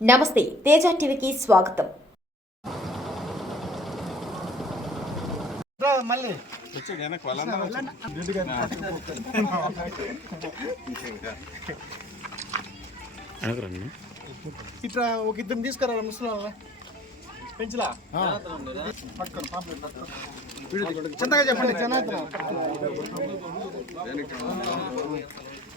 నమస్తే తేజ టీవీకి స్వాగతం. మళ్ళీ. ఇట్లా ఒక ఇద్దరు తీసుకురా ముసలి పెంచలా? చెప్పండి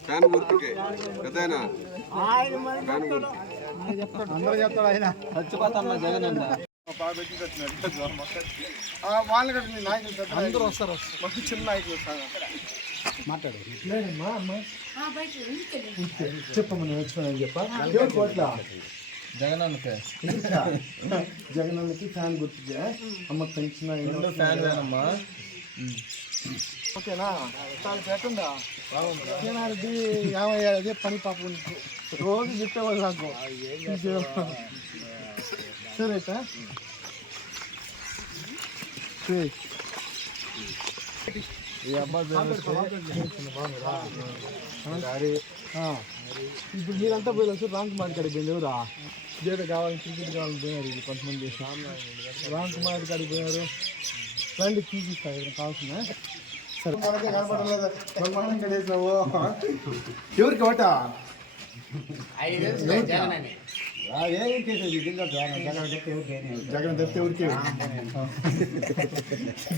ఫ్యాన్ గుర్తుకే. అందరూ చెప్తాడు. ఆయన. ఆ, వాళ్ళని కూడా మీ నాయకులు పెద్ద అందరూ వస్తారు మంచి చిన్న నాయకులు వస్తారు. మాట్లాడు. నేను వచ్చిన చెప్ప. ఎవరు కోట్ల. జగనన్నకే. జగనన్నకి ఫ్యాన్ గుర్తుకే. అమ్మ పెంచిన రెండు ఫ్యాన్ వేనమ్మా ఓకేనా? చాలా పెట్టండా ఏనారెడ్డి ఏమయ్యా అదే పని పాపం. రోజు చెప్పేవాళ్ళు నాకు. సరే. ఈ అబ్బాయి ఆ. ఇప్పుడు మీరంతా పోయి వచ్చి రామ్ కుమార్ కాడికి పోయింది ఎవరా జేట కావాలని క్రికెట్ కావాలని పోయినారు ఇది కొంతమంది. రామ్ కుమార్ కాడికి పోయినారు. రండి చూపిస్తా ఇక్కడ కావాల్సిన సరే. కనపడలేదు ఎవరికి ఓట? జగన్ తప్పితే ఊరికే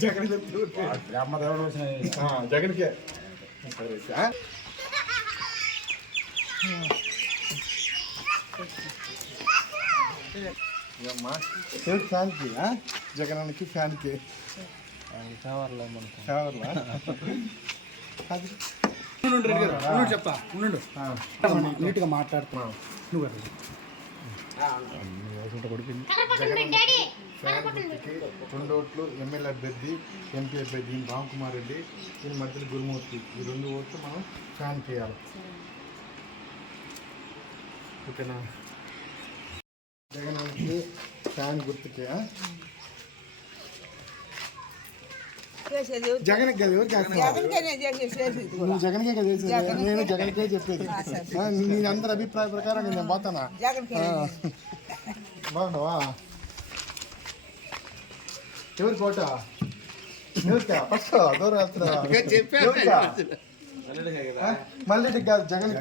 జగన్ తప్పితే ఊరికే ఆ, జగన్కే సరే ఆ? ఏమ్మా ఎవరికి ఫ్యాన్కి? జగనానికి ఫ్యాన్కి ఫేవర్లో మనకు. ఫేవర్లా అది. చెప్తా ఉండు నీట్గా మాట్లాడుతున్నావు నువ్వు అడగ. ఫ్యాన్కి రెండు ఓట్లు ఎమ్మెల్యే అభ్యర్థి ఎంపీ అభ్యర్థి రామ్ కుమార్ రెడ్డి ఈయన మధ్యలో గురుమూర్తి. ఈ రెండు ఓట్లు మనం ఫ్యాన్ చేయాలి. ఓకేనా? జగనానికి ఫ్యాన్ గుర్తుకే? జగన్కి కదా? నువ్వు జగన్కే కదా చేసేది. నేను జగన్కే చెప్పేది. నీ అందరి అభిప్రాయ ప్రకారం నేను పోతానా? ఆ. బాగున్నావా ఎవరి ఎవరికా? ఫస్ట్ దూరం వెళ్తున్నావా ఎవరికా? మల్లిరెడ్డి కాదు జగన్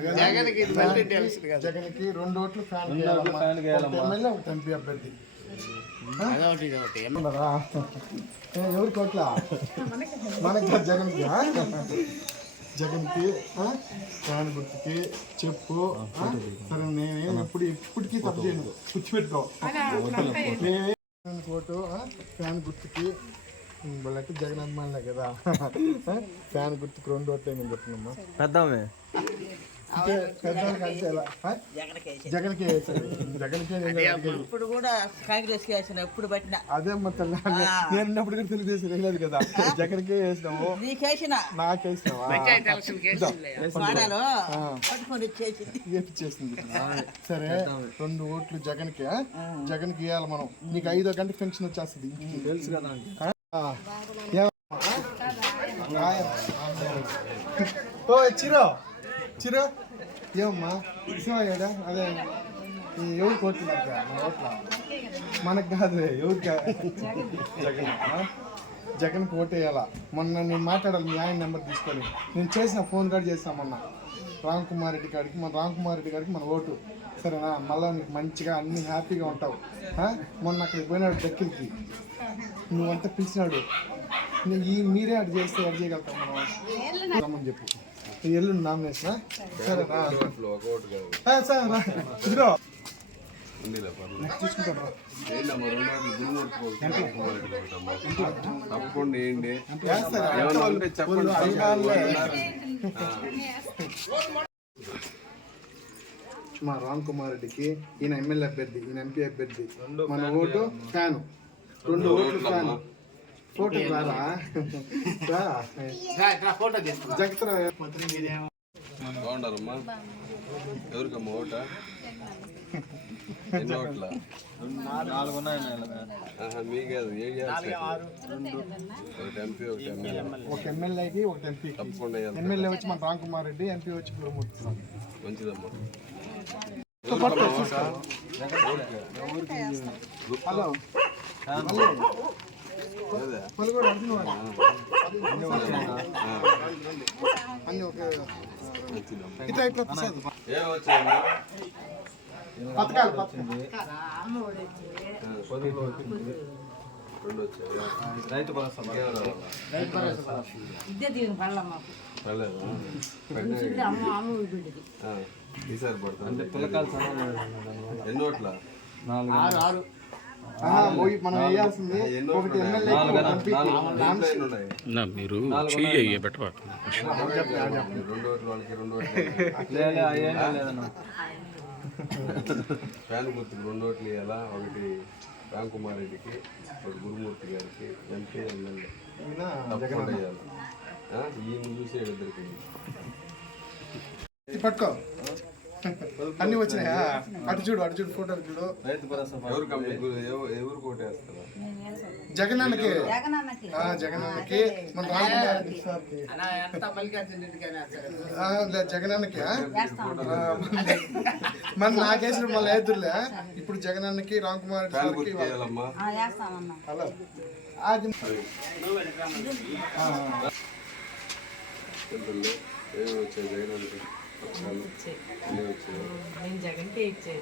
జగన్కి రెండు ఓట్లు ఫ్యాన్ ఎమ్మెల్యే ఒకటి ఎంపీ అభ్యర్థి ఆ? ఉన్నారా? ఏ, ఎవరి కోట్ల మనకి జగన్కి? జగన్కి? ఫ్యాన్ గుర్తుకి చెప్పు? సరే నేను ఇప్పుడు ఇప్పటికీ తప్పు చేయను కూర్చోబెట్టుకో నేనే? ఫ్యాన్ గుర్తుకి వాళ్ళకి జగన్ అభిమానులే కదా? ఫ్యాన్ గుర్తుకి రెండు ఓట్లు నేను చెప్తున్నామ్మా ఎలా? ఆ? జగన్కే జగన్కే. ఇప్పుడు కూడా కాంగ్రెస్ వేసిన ఎప్పుడు పట్టిన. అదే కూడా తెలుగుదేశం వేయలేదు కదా. జగన్కే నీకేసిన నాకేసినావా సరే రెండు ఓట్లు జగన్కి జగన్కి ఇవ్వాలి మనం. నీకు ఐదో గంట పెన్షన్ వచ్చేస్తుంది. తెలుసు కదా ఓ చిరో చిరో. ఏమమ్మా? శివయ్యాడా అదే. ఎవరు కోరుతున్నారు మన ఓట్ల మనకు కాదు ఎవరికి జగన్ ఆ? జగన్కి మొన్న నేను మాట్లాడాలి మీ ఆయన నెంబర్ తీసుకొని నేను చేసిన ఫోన్ కాడ చేస్తామన్నా రామ్ కుమార్ రెడ్డి గారికి మన రామ్ కుమార్ రెడ్డి గారికి మన ఓటు. సరేనా? మళ్ళీ నీకు మంచిగా అన్ని హ్యాపీగా ఉంటావు? మొన్న అక్కడికి పోయినాడు డెక్కిల్కి. నువ్వంతా పిలిచినాడు. ఈ మీరే అటు చేస్తే అటు చేయగలుగుతాం మనం. చెప్పు. ఎల్లుండి నామినేషన్ సరే రా. ఉండిలే పర్లేదు ఏంటమ్మా రెండు రోజులు గురుమూర్తి ఒకటి, కుమారుడికి ఒకటమ్మా. తప్పకుండా ఏంటి ఏమన్నా ఉంటే చెప్పండి మా రామ్ కుమార్ రెడ్డికి ఈయన ఎమ్మెల్యే అభ్యర్థి ఈయన ఎంపీ అభ్యర్థి. మన ఓటు ఫ్యాన్. రెండు ఓట్లు ఫ్యాన్. ఫోటో రారా జగత్రా బాగుండాలమ్మా ఎవరికమ్మా ఓట? ఏ చేయాల్సి ఒకటి ఎంపీ ఒకటి ఎమ్మెల్యే. ఒక ఎమ్మెల్యేకి ఒక వచ్చి మన రామ్ కుమార్ రెడ్డి ఎంపీ వచ్చి గురుమూర్తి. మంచిదమ్మా. హలో. అడిగిన వాళ్ళు. అన్ని ఒక ఇట్లా ఇట్లా రెండు వచ్చాయా. రైతు భరోసా ఇంకేం రావాలా? ఇదే దీని పళ్ళ మాకు. పర్లేదా? పడినాయి. అమ్మ అమ్మ బిడ్డది. ఆ, ఈసారి పడుతుంది పిల్లకాయలు సన్నగా ఉన్నాయి. ఎన్ని ఓట్ల? నాలుగు. మీరు చెయ్యి పెట్టబాక రెండు ఓట్లు వాళ్ళకి రెండు ఓట్లు ఫ్యాన్ గుర్తుకు రెండు ఓట్లు ఇవ్వాలా ఒకటి రామ్ కుమార్ రెడ్డికి ఒకటి గురుమూర్తి గారికి ఎంపీ ఎమ్మెల్యే. తప్పకుండా ఇవ్వాలి ఈయన చూసి ఇద్దరికి. ఇది పట్టుకో. అన్ని వచ్చినాయా? అటు చూడు అటు చూడు ఫోటోలు చూడు. జగనన్నకి. ఆ, జగనానికి మన? ఆ, మన నాకేసిన మళ్ళీ ఎదురులే ఇప్పుడు జగనానికి రామ్ కుమార్ హలో. అది జగన్ నేను జగన్కే ఇచ్చేది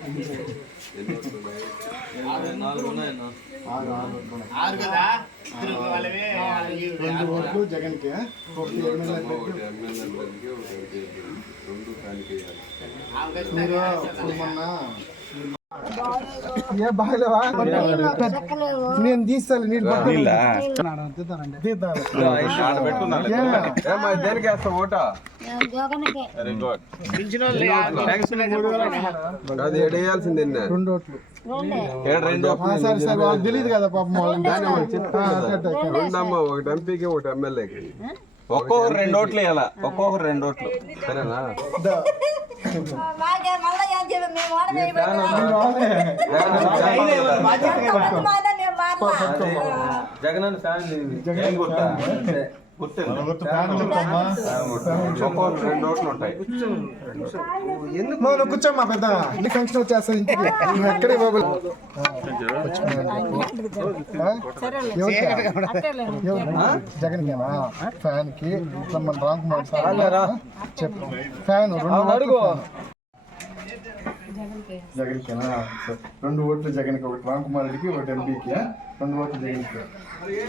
రెండు ఓట్లు ఒకటి ఎమ్మెల్యే రెండు మొన్న ఏ బాగలేవా? నేను తీస్తాను నీళ్ళు ఏమ్మా దేనికి వేస్తావు ఓటా? అది ఏడు వేయాల్సిందే రెండు ఓట్లు. ఏడు రెండు ఆ, సరే సరే వాళ్ళకి తెలియదు కదా పాపం. రెండమ్మా ఒకటి ఎంపీకి ఒకటి ఎమ్మెల్యేకి. ఒక్కొక్కరు రెండు ఓట్లు ఇవ్వాల ఒక్కొక్కరు రెండు ఓట్లు. సరేనా? దా. మాకే మళ్ళీ నువ్వు కూర్చోమ్మా పెద్ద. నీ ఫంక్షన్ వచ్చేస్తా ఇంటికి? నువ్వు ఎక్కడే బాబు? జగన్ కేనా? ఫ్యాన్కి మన రామ్ కుమార్ సార్ చెప్పు. ఫ్యాన్ రెండు అడుగు జగన్ కేనా రెండు ఓట్లు జగన్కి ఒకటి రామ్ కుమార్ రెడ్డికి ఒకటి ఎంపీకి రెండు ఓట్లు జగన్కి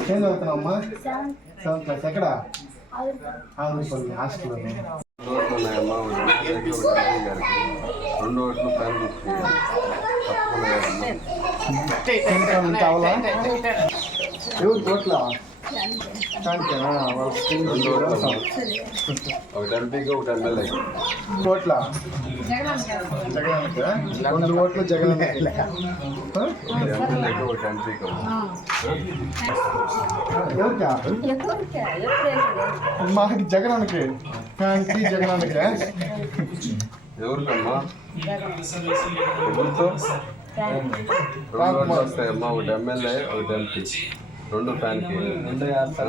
ఏం చదువుతున్నావు అమ్మా సెవెంత్ క్లాస్ ఎక్కడ ఆంధ్రపల్లి హాస్టల్లో రెండు ఓట్లు కావాలా ఎవరు ఓట్లు. ఒకటి ఎంపీకి ఒకటి ఎమ్మెల్యేకి కోట్ల? జగన్ రెండు ఓట్లు జగన్ ఎమ్మెల్యేకి ఒకటి ఎంపీకి మాకు జగనానికి ఫ్యాన్కి జగనానికి ఎవరికమ్మా? ఎవరితో? రెండు ఓట్లు వస్తాయమ్మా ఒకటి ఎమ్మెల్యే ఒకటి ఎంపీ. రెండు ఫ్యాన్కి. కళ